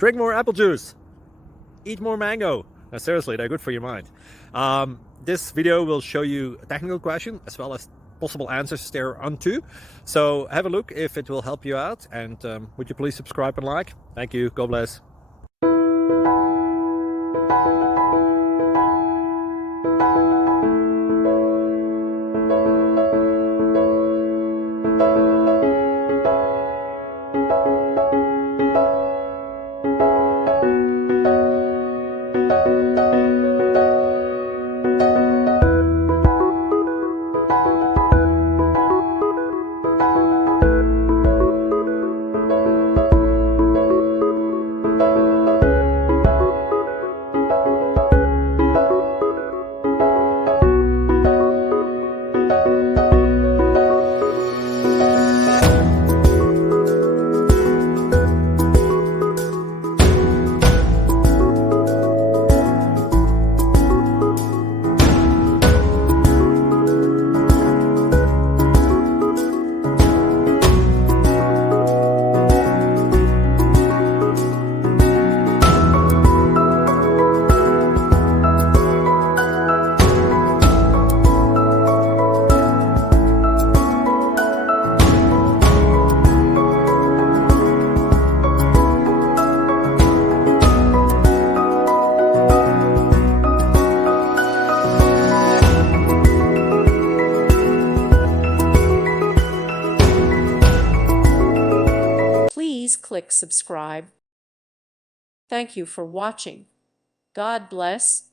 Drink more apple juice. Eat more mango. Now, seriously, they're good for your mind. This video will show you a technical question as well as possible answers thereunto. So have a look if it will help you out, and would you please subscribe and like? Thank you. God bless. Please click subscribe. Thank you for watching. God bless.